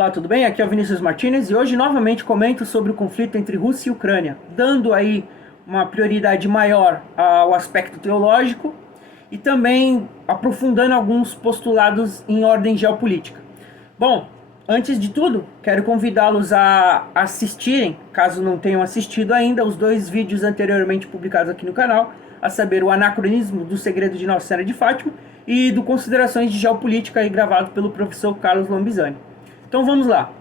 Olá, tudo bem? Aqui é o Vinícius Martinez e hoje novamente comento sobre o conflito entre Rússia e Ucrânia, dando aí uma prioridade maior ao aspecto teológico e também aprofundando alguns postulados em ordem geopolítica. Bom, antes de tudo, quero convidá-los a assistirem, caso não tenham assistido ainda, os dois vídeos anteriormente publicados aqui no canal, a saber, o Anacronismo do Segredo de Nossa Senhora de Fátima e do Considerações de Geopolítica, gravado pelo professor Carlos Lambizani. Então vamos lá.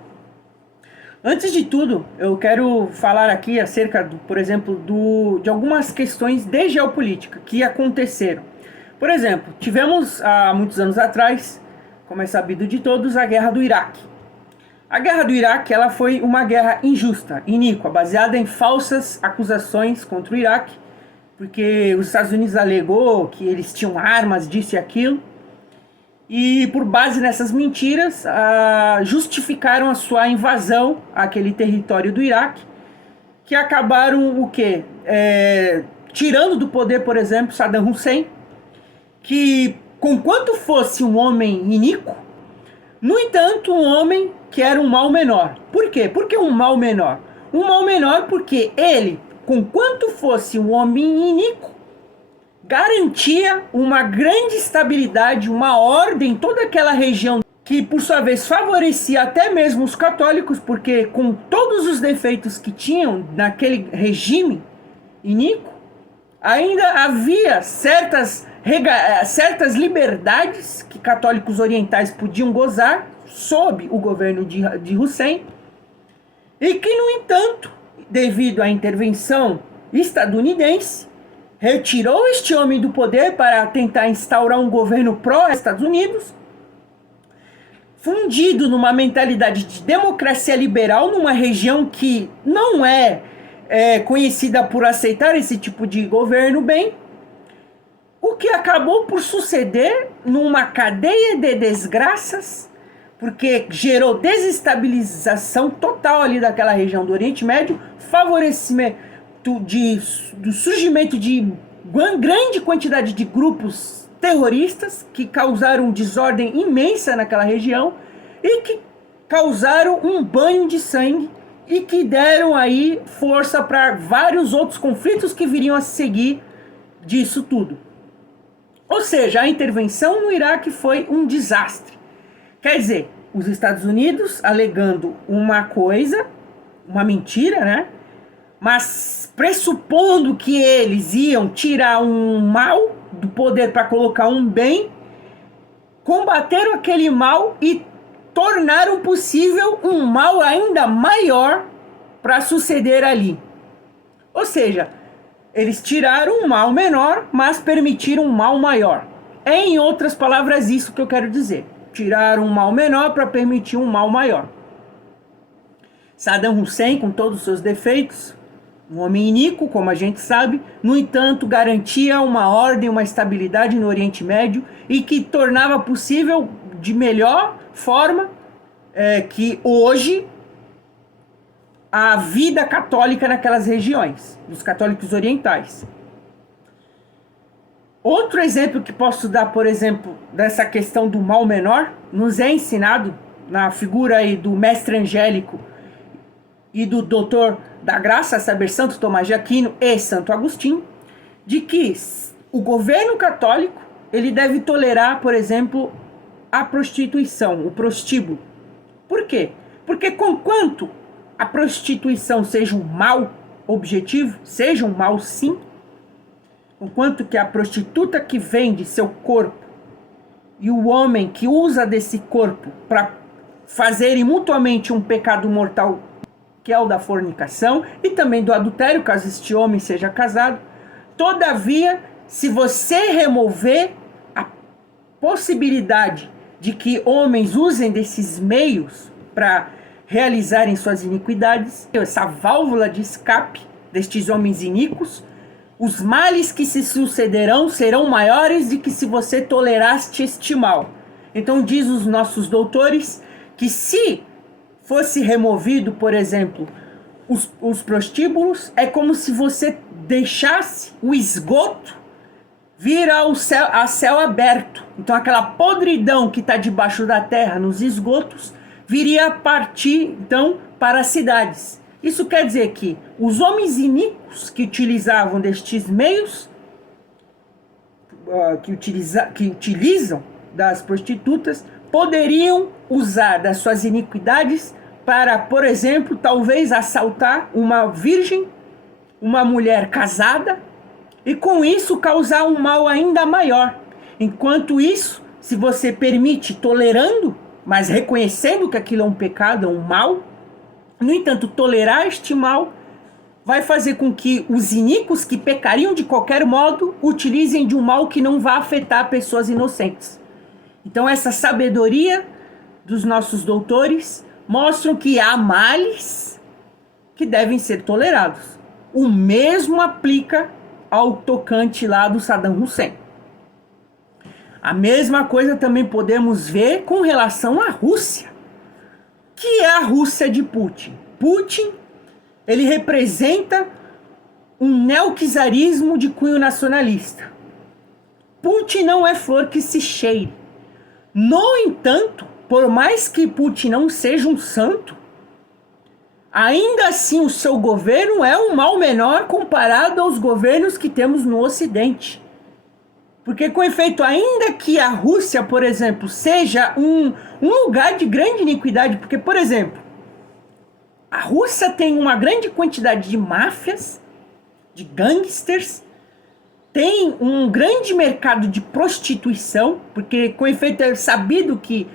Antes de tudo, eu quero falar aqui acerca, por exemplo, de algumas questões de geopolítica que aconteceram. Por exemplo, tivemos há muitos anos atrás, como é sabido de todos, a Guerra do Iraque. A Guerra do Iraque ela foi uma guerra injusta, iníqua, baseada em falsas acusações contra o Iraque, porque os Estados Unidos alegou que eles tinham armas, disso e aquilo. E por base nessas mentiras, justificaram a sua invasão àquele território do Iraque, que acabaram o quê? Tirando do poder, por exemplo, Saddam Hussein, que, conquanto fosse um homem iníquo, no entanto, um homem que era um mal menor. Por quê? Por que um mal menor? Um mal menor porque ele, conquanto fosse um homem iníquo, garantia uma grande estabilidade, uma ordem em toda aquela região, que por sua vez favorecia até mesmo os católicos, porque com todos os defeitos que tinham naquele regime iníquo, ainda havia certas liberdades que católicos orientais podiam gozar sob o governo de Hussein, e que, no entanto, devido à intervenção estadunidense, retirou este homem do poder para tentar instaurar um governo pró-Estados Unidos, fundido numa mentalidade de democracia liberal, numa região que não é conhecida por aceitar esse tipo de governo bem, o que acabou por suceder numa cadeia de desgraças, porque gerou desestabilização total ali daquela região do Oriente Médio, favorecimento do surgimento de grande quantidade de grupos terroristas que causaram desordem imensa naquela região e que causaram um banho de sangue e que deram aí força para vários outros conflitos que viriam a seguir disso tudo. Ou seja, a intervenção no Iraque foi um desastre. Quer dizer, os Estados Unidos alegando uma coisa, uma mentira, né? Mas pressupondo que eles iam tirar um mal do poder para colocar um bem, combateram aquele mal e tornaram possível um mal ainda maior para suceder ali. Ou seja, eles tiraram um mal menor, mas permitiram um mal maior. É, em outras palavras, isso que eu quero dizer. Tiraram um mal menor para permitir um mal maior. Saddam Hussein, com todos os seus defeitos, um homem iníquo, como a gente sabe, no entanto, garantia uma ordem, uma estabilidade no Oriente Médio e que tornava possível de melhor forma que hoje a vida católica naquelas regiões, dos católicos orientais. Outro exemplo que posso dar, por exemplo, dessa questão do mal menor, nos é ensinado na figura aí do mestre angélico e do doutor da graça, a saber, Santo Tomás de Aquino e Santo Agostinho, de que o governo católico ele deve tolerar, por exemplo, a prostituição, o prostíbulo. Por quê? Porque conquanto a prostituição seja um mal objetivo, seja um mal sim, conquanto que a prostituta que vende seu corpo e o homem que usa desse corpo para fazerem mutuamente um pecado mortal, que é o da fornicação, e também do adultério, caso este homem seja casado. Todavia, se você remover a possibilidade de que homens usem desses meios para realizarem suas iniquidades, essa válvula de escape destes homens iníquos, os males que se sucederão serão maiores do que se você toleraste este mal. Então diz os nossos doutores que se fosse removido, por exemplo, os prostíbulos, é como se você deixasse o esgoto vir a céu aberto. Então aquela podridão que está debaixo da terra nos esgotos viria a partir, então, para as cidades. Isso quer dizer que os homens iníquos que utilizavam destes meios, que utilizam das prostitutas, poderiam usar das suas iniquidades para, por exemplo, talvez assaltar uma virgem, uma mulher casada, e com isso causar um mal ainda maior. Enquanto isso, se você permite, tolerando, mas reconhecendo que aquilo é um pecado, é um mal, no entanto, tolerar este mal vai fazer com que os iníquos que pecariam de qualquer modo utilizem de um mal que não vai afetar pessoas inocentes. Então essa sabedoria dos nossos doutores mostram que há males que devem ser tolerados. O mesmo aplica ao tocante lá do Saddam Hussein. A mesma coisa também podemos ver com relação à Rússia. Que é a Rússia de Putin? Putin, ele representa um neoquizarismo de cunho nacionalista. Putin não é flor que se cheire. No entanto, por mais que Putin não seja um santo, ainda assim o seu governo é um mal menor comparado aos governos que temos no Ocidente. Porque, com efeito, ainda que a Rússia, por exemplo, seja um lugar de grande iniquidade, porque, por exemplo, a Rússia tem uma grande quantidade de máfias, de gangsters, tem um grande mercado de prostituição, porque, com efeito, é sabido que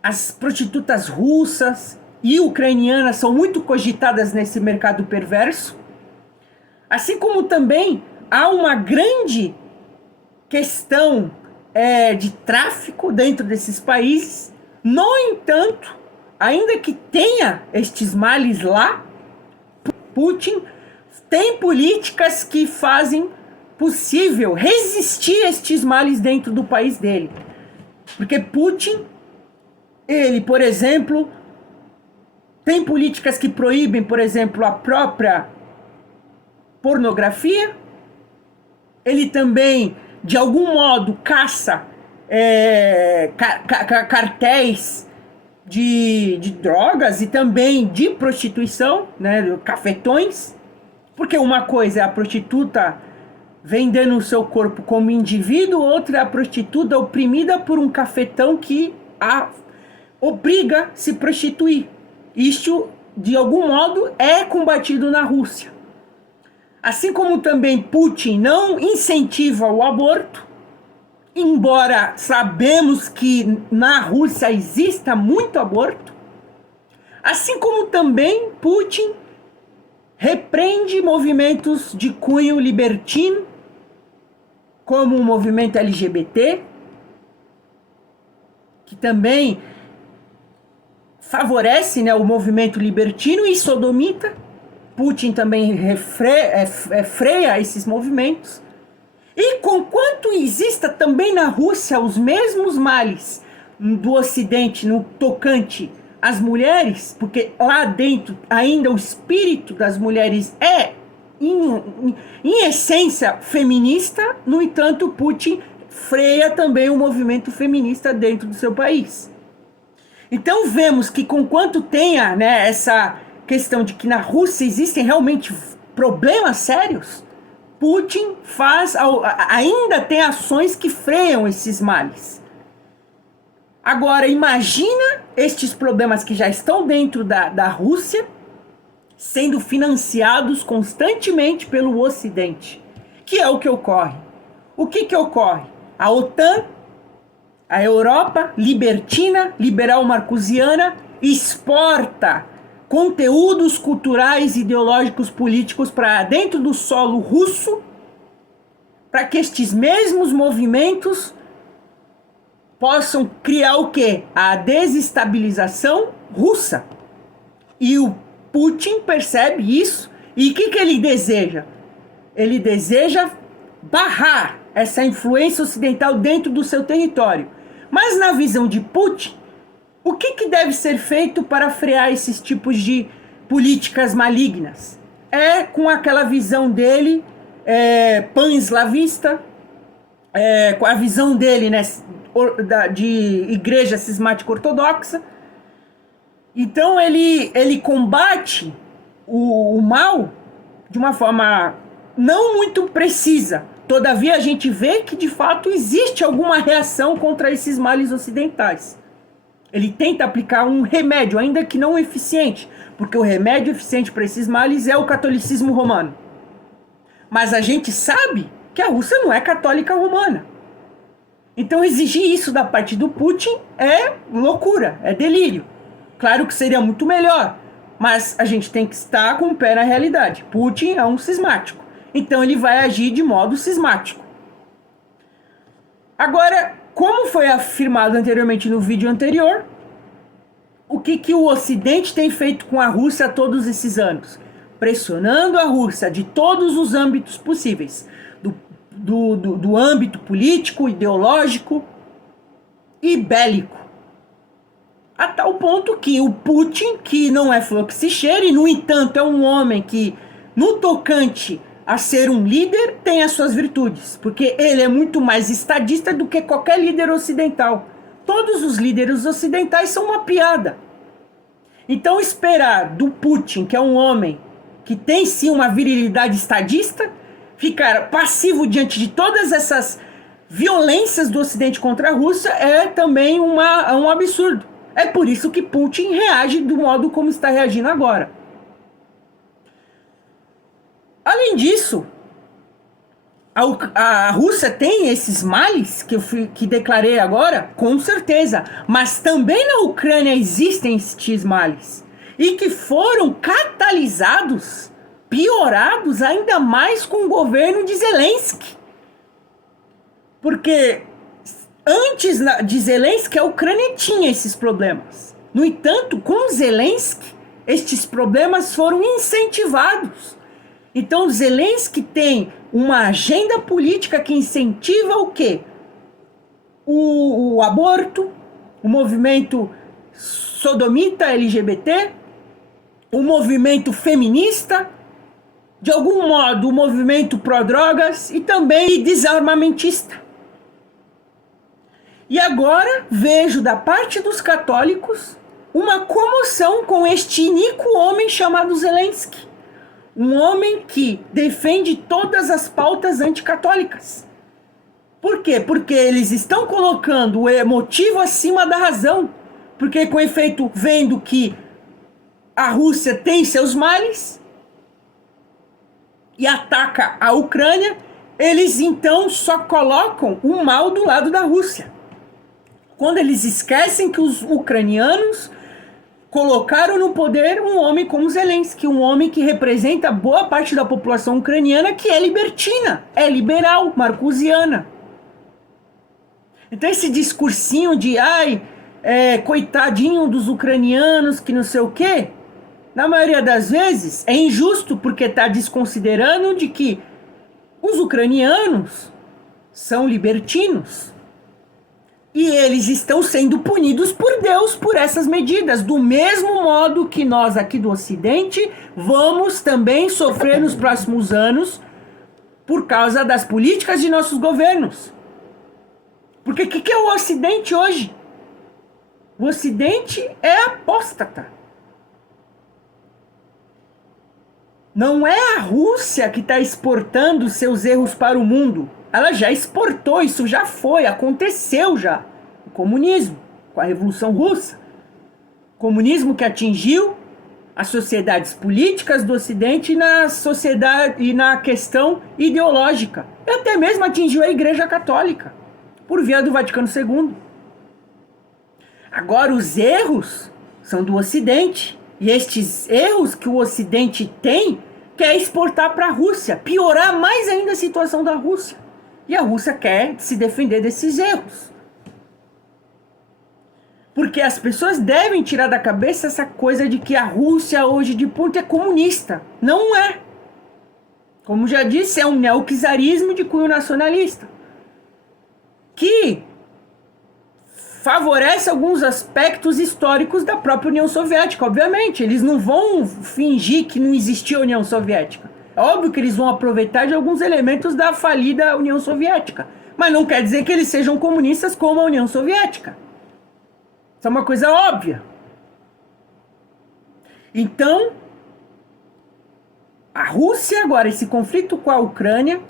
as prostitutas russas e ucranianas são muito cogitadas nesse mercado perverso. Assim como também há uma grande questão de tráfico dentro desses países. No entanto, ainda que tenha estes males lá, Putin tem políticas que fazem possível resistir a estes males dentro do país dele. Porque Putin, ele, por exemplo, tem políticas que proíbem, por exemplo, a própria pornografia. Ele também, de algum modo, caça cartéis de drogas e também de prostituição, né, cafetões. Porque uma coisa é a prostituta vendendo o seu corpo como indivíduo, outra é a prostituta oprimida por um cafetão que a obriga a se prostituir. Isto, de algum modo, é combatido na Rússia. Assim como também Putin não incentiva o aborto, embora sabemos que na Rússia exista muito aborto, assim como também Putin repreende movimentos de cunho libertino, como o movimento LGBT, que também favorece, né, o movimento libertino e sodomita. Putin também freia esses movimentos. E conquanto exista também na Rússia os mesmos males do Ocidente no tocante às mulheres, porque lá dentro ainda o espírito das mulheres é, em essência, feminista, no entanto, Putin freia também o movimento feminista dentro do seu país. Então vemos que conquanto tenha, né, essa questão de que na Rússia existem realmente problemas sérios, Putin ainda tem ações que freiam esses males. Agora, imagina estes problemas que já estão dentro da Rússia sendo financiados constantemente pelo Ocidente. Que é o que ocorre. O que ocorre? A OTAN, a Europa libertina, liberal marcusiana, exporta conteúdos culturais, ideológicos, políticos para dentro do solo russo, para que estes mesmos movimentos possam criar o quê? A desestabilização russa. E o Putin percebe isso. E o que ele deseja? Ele deseja barrar essa influência ocidental dentro do seu território. Mas na visão de Putin, o que deve ser feito para frear esses tipos de políticas malignas? É com aquela visão dele pan-eslavista, com a visão dele, né, de igreja cismática ortodoxa, Então ele combate o mal de uma forma não muito precisa. Todavia, a gente vê que de fato existe alguma reação contra esses males ocidentais. Ele tenta aplicar um remédio, ainda que não eficiente, porque o remédio eficiente para esses males é o catolicismo romano. Mas a gente sabe que a Rússia não é católica romana. Então exigir isso da parte do Putin é loucura, é delírio. Claro que seria muito melhor, mas a gente tem que estar com o pé na realidade. Putin é um cismático, então ele vai agir de modo cismático. Agora, como foi afirmado anteriormente no vídeo anterior, o que o Ocidente tem feito com a Rússia todos esses anos? Pressionando a Rússia de todos os âmbitos possíveis. Do âmbito político, ideológico e bélico. A tal ponto que o Putin, que não é flor que se cheire, e no entanto é um homem que, no tocante a ser um líder, tem as suas virtudes. Porque ele é muito mais estadista do que qualquer líder ocidental. Todos os líderes ocidentais são uma piada. Então esperar do Putin, que é um homem que tem sim uma virilidade estadista, ficar passivo diante de todas essas violências do Ocidente contra a Rússia é também um absurdo. É por isso que Putin reage do modo como está reagindo agora. Além disso, a Rússia tem esses males que declarei agora, com certeza. Mas também na Ucrânia existem esses males. E que foram catalisados, piorados ainda mais com o governo de Zelensky. Porque antes de Zelensky, a Ucrânia tinha esses problemas. No entanto, com Zelensky, estes problemas foram incentivados. Então, Zelensky tem uma agenda política que incentiva o quê? O aborto, o movimento sodomita LGBT, o movimento feminista, de algum modo o movimento pró-drogas e também desarmamentista. E agora vejo da parte dos católicos uma comoção com este iníquo homem chamado Zelensky. Um homem que defende todas as pautas anticatólicas. Por quê? Porque eles estão colocando o emotivo acima da razão. Porque com efeito, vendo que a Rússia tem seus males e ataca a Ucrânia, eles então só colocam o mal do lado da Rússia. Quando eles esquecem que os ucranianos colocaram no poder um homem como Zelensky, um homem que representa boa parte da população ucraniana que é libertina, é liberal, marcusiana. Então esse discursinho de coitadinho dos ucranianos, que não sei o quê, na maioria das vezes é injusto, porque está desconsiderando de que os ucranianos são libertinos. E eles estão sendo punidos por Deus por essas medidas. Do mesmo modo que nós aqui do Ocidente vamos também sofrer nos próximos anos por causa das políticas de nossos governos. Porque o que é o Ocidente hoje? O Ocidente é apóstata. Não é a Rússia que está exportando seus erros para o mundo. Ela já exportou, isso já foi, aconteceu já. O comunismo, com a Revolução Russa. O comunismo que atingiu as sociedades políticas do Ocidente e na questão ideológica. E até mesmo atingiu a Igreja Católica, por via do Vaticano II. Agora, os erros são do Ocidente. E estes erros que o Ocidente tem, quer exportar para a Rússia, piorar mais ainda a situação da Rússia. E a Rússia quer se defender desses erros. Porque as pessoas devem tirar da cabeça essa coisa de que a Rússia hoje de ponta é comunista. Não é. Como já disse, é um neoquizarismo de cunho nacionalista. Que favorece alguns aspectos históricos da própria União Soviética, obviamente. Eles não vão fingir que não existia a União Soviética. É óbvio que eles vão aproveitar de alguns elementos da falida União Soviética. Mas não quer dizer que eles sejam comunistas como a União Soviética. Isso é uma coisa óbvia. Então, a Rússia agora, esse conflito com a Ucrânia,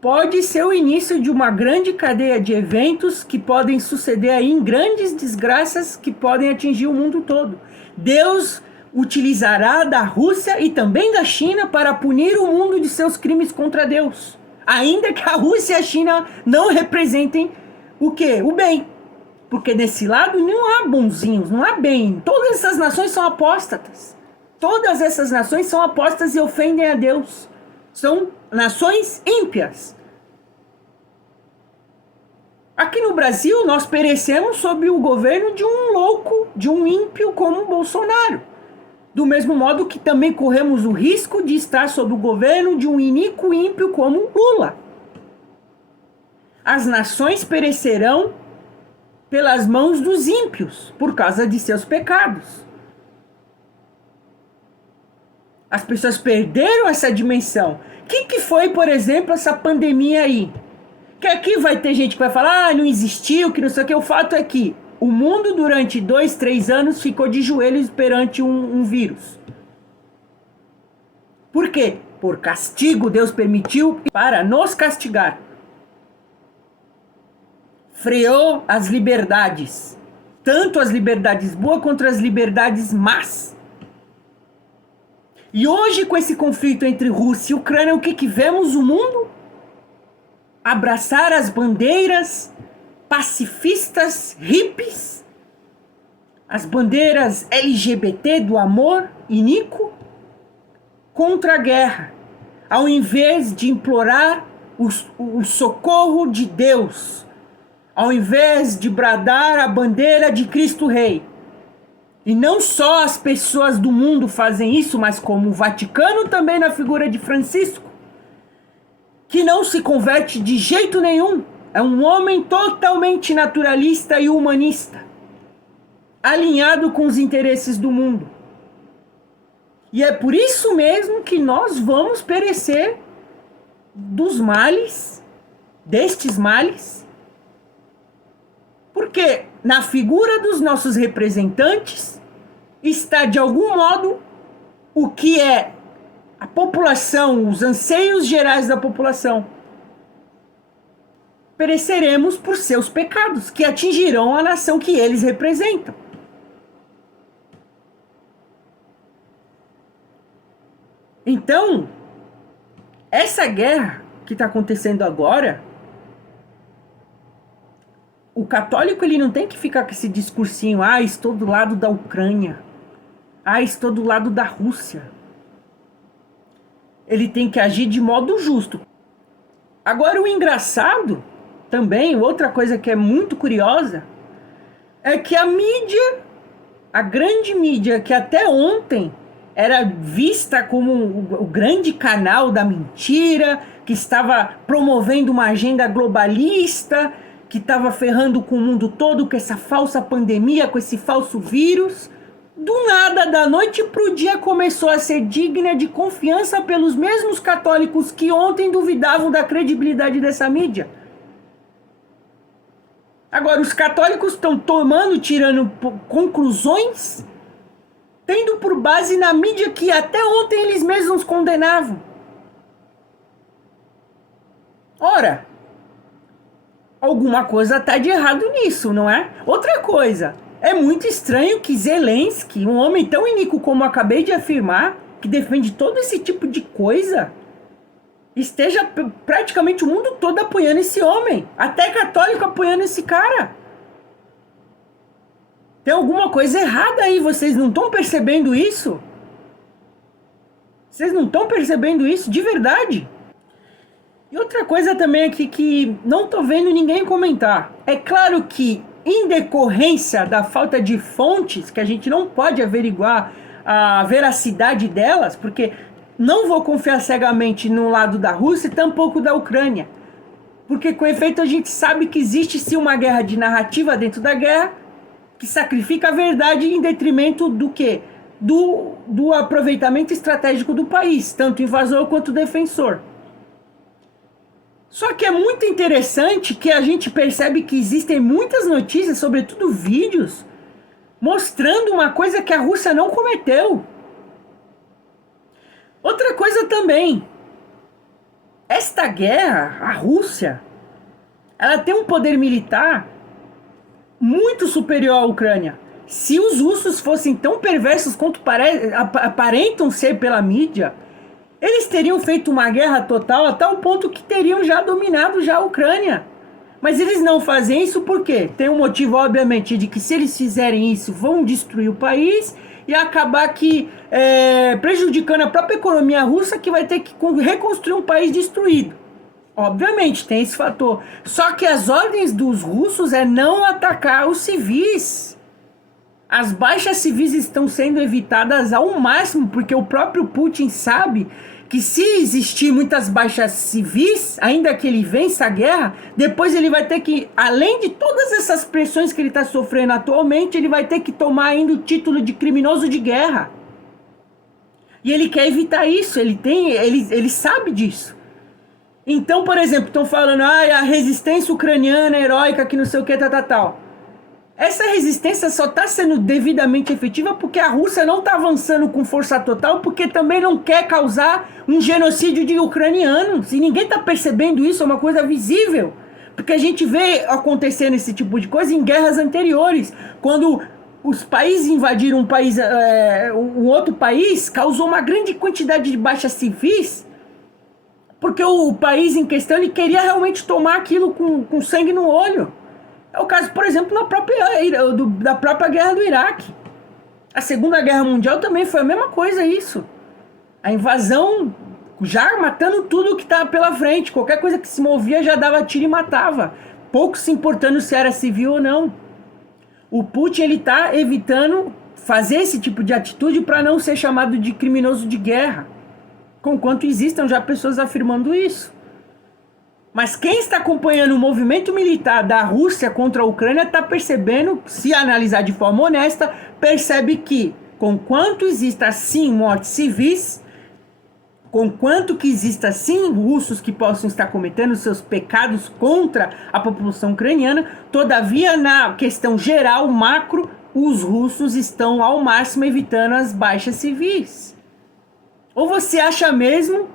pode ser o início de uma grande cadeia de eventos que podem suceder aí em grandes desgraças que podem atingir o mundo todo. Deus utilizará da Rússia e também da China para punir o mundo de seus crimes contra Deus. Ainda que a Rússia e a China não representem o quê? O bem. Porque nesse lado não há bonzinhos, não há bem. Todas essas nações são apóstatas. Todas essas nações são apóstatas e ofendem a Deus. São nações ímpias. Aqui no Brasil, nós perecemos sob o governo de um louco, de um ímpio como Bolsonaro. Do mesmo modo que também corremos o risco de estar sob o governo de um iníquo ímpio como Lula. As nações perecerão pelas mãos dos ímpios, por causa de seus pecados. As pessoas perderam essa dimensão. O que foi, por exemplo, essa pandemia aí? Que aqui vai ter gente que vai falar, não existiu, que não sei o que. O fato é que o mundo durante 2, 3 anos ficou de joelhos perante um vírus. Por quê? Por castigo, Deus permitiu para nos castigar. Freou as liberdades. Tanto as liberdades boas quanto as liberdades más. E hoje, com esse conflito entre Rússia e Ucrânia, o que vemos o mundo? Abraçar as bandeiras pacifistas, hippies, as bandeiras LGBT do amor iníquo contra a guerra, ao invés de implorar o socorro de Deus, ao invés de bradar a bandeira de Cristo Rei. E não só as pessoas do mundo fazem isso, mas como o Vaticano também na figura de Francisco, que não se converte de jeito nenhum. É um homem totalmente naturalista e humanista, alinhado com os interesses do mundo. E é por isso mesmo que nós vamos perecer dos males, destes males, porque na figura dos nossos representantes está, de algum modo, o que é a população, os anseios gerais da população. Pereceremos por seus pecados, que atingirão a nação que eles representam. Então, essa guerra que está acontecendo agora, o católico ele não tem que ficar com esse discursinho, estou do lado da Ucrânia, estou do lado da Rússia. Ele tem que agir de modo justo. Agora, o engraçado também, outra coisa que é muito curiosa, é que a mídia, a grande mídia, que até ontem era vista como o grande canal da mentira, que estava promovendo uma agenda globalista, que estava ferrando com o mundo todo com essa falsa pandemia, com esse falso vírus, do nada, da noite para o dia, começou a ser digna de confiança pelos mesmos católicos que ontem duvidavam da credibilidade dessa mídia. Agora, os católicos estão tirando conclusões, tendo por base na mídia que até ontem eles mesmos condenavam. Ora, alguma coisa está de errado nisso, não é? Outra coisa, é muito estranho que Zelensky, um homem tão iníquo como eu acabei de afirmar, que defende todo esse tipo de coisa, esteja praticamente o mundo todo apoiando esse homem. Até católico apoiando esse cara. Tem alguma coisa errada aí, vocês não estão percebendo isso? Vocês não estão percebendo isso de verdade? E outra coisa também aqui que não tô vendo ninguém comentar. É claro que, em decorrência da falta de fontes, que a gente não pode averiguar a veracidade delas, porque não vou confiar cegamente no lado da Rússia e tampouco da Ucrânia. Porque, com efeito, a gente sabe que existe sim uma guerra de narrativa dentro da guerra, que sacrifica a verdade em detrimento do quê? Do aproveitamento estratégico do país, tanto invasor quanto defensor. Só que é muito interessante que a gente percebe que existem muitas notícias, sobretudo vídeos, mostrando uma coisa que a Rússia não cometeu. Outra coisa também, esta guerra, a Rússia, ela tem um poder militar muito superior à Ucrânia. Se os russos fossem tão perversos quanto aparentam ser pela mídia, eles teriam feito uma guerra total a tal ponto que teriam já dominado já a Ucrânia. Mas eles não fazem isso porque tem um motivo, obviamente, de que se eles fizerem isso, vão destruir o país e acabar prejudicando a própria economia russa, que vai ter que reconstruir um país destruído. Obviamente, tem esse fator. Só que as ordens dos russos é não atacar os civis. As baixas civis estão sendo evitadas ao máximo, porque o próprio Putin sabe que se existir muitas baixas civis, ainda que ele vença a guerra, depois ele vai ter que, além de todas essas pressões que ele está sofrendo atualmente, ele vai ter que tomar ainda o título de criminoso de guerra. E ele quer evitar isso, ele sabe disso. Então, por exemplo, estão falando, a resistência ucraniana heróica, que não sei o que, tal. Essa resistência só está sendo devidamente efetiva porque a Rússia não está avançando com força total, porque também não quer causar um genocídio de ucranianos. E ninguém está percebendo isso, é uma coisa visível. Porque a gente vê acontecendo esse tipo de coisa em guerras anteriores. Quando os países invadiram um outro país, causou uma grande quantidade de baixas civis, porque o país em questão ele queria realmente tomar aquilo com sangue no olho. É o caso, por exemplo, da própria guerra do Iraque. A Segunda Guerra Mundial também foi a mesma coisa isso. A invasão já matando tudo que estava pela frente. Qualquer coisa que se movia já dava tiro e matava. Pouco se importando se era civil ou não. O Putin ele está evitando fazer esse tipo de atitude para não ser chamado de criminoso de guerra. Conquanto existam já pessoas afirmando isso. Mas quem está acompanhando o movimento militar da Rússia contra a Ucrânia está percebendo, se analisar de forma honesta, percebe que, conquanto exista sim mortes civis, conquanto que exista sim russos que possam estar cometendo seus pecados contra a população ucraniana, todavia na questão geral, macro, os russos estão ao máximo evitando as baixas civis. Ou você acha mesmo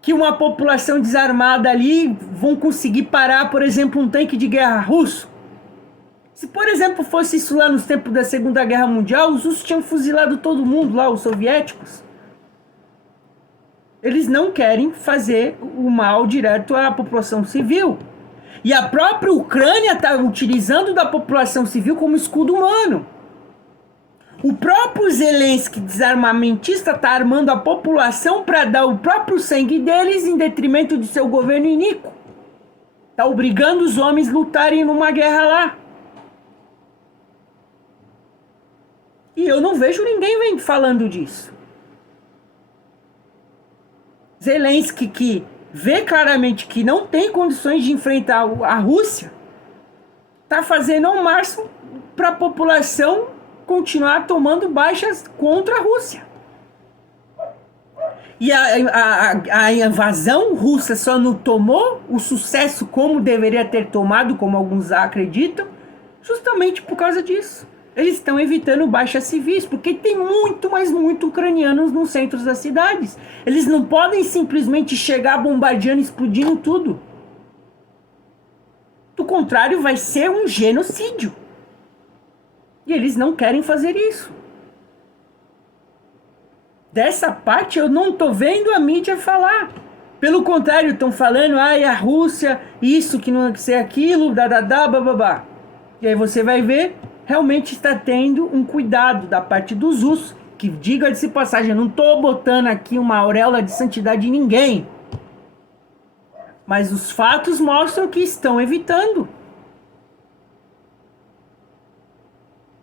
que uma população desarmada ali vão conseguir parar, por exemplo, um tanque de guerra russo? Se, por exemplo, fosse isso lá nos tempos da Segunda Guerra Mundial, os russos tinham fuzilado todo mundo lá, os soviéticos. Eles não querem fazer o mal direto à população civil. E a própria Ucrânia está utilizando da população civil como escudo humano. O próprio Zelensky, desarmamentista, está armando a população para dar o próprio sangue deles em detrimento de seu governo iníquo. Está obrigando os homens a lutarem numa guerra lá. E eu não vejo ninguém falando disso. Zelensky, que vê claramente que não tem condições de enfrentar a Rússia, está fazendo ao máximo para a população continuar tomando baixas contra a Rússia. E a invasão russa só não tomou o sucesso como deveria ter tomado, como alguns acreditam, justamente por causa disso. Eles estão evitando baixas civis, porque tem muito, mas muito ucranianos nos centros das cidades. Eles não podem simplesmente chegar bombardeando, explodindo tudo. Do contrário, vai ser um genocídio. E eles não querem fazer isso. Dessa parte eu não tô vendo a mídia falar. Pelo contrário, estão falando, a Rússia, isso, que não sei aquilo, bababá. E aí você vai ver, realmente está tendo um cuidado da parte dos russos, que diga-se passagem, eu não tô botando aqui uma auréola de santidade em ninguém. Mas os fatos mostram que estão evitando.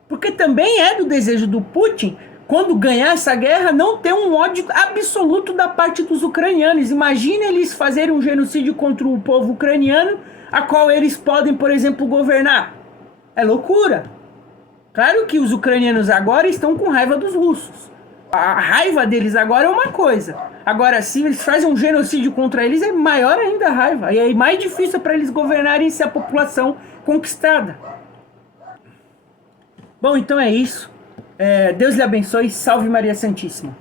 Porque também é do desejo do Putin, quando ganhar essa guerra, não ter um ódio absoluto da parte dos ucranianos. Imagina eles fazerem um genocídio contra o povo ucraniano, a qual eles podem, por exemplo, governar. É loucura. Claro que os ucranianos agora estão com raiva dos russos. A raiva deles agora é uma coisa. Agora, se eles fazem um genocídio contra eles, é maior ainda a raiva. E é mais difícil para eles governarem se a população conquistada. Bom, então é isso. Deus lhe abençoe. Salve Maria Santíssima.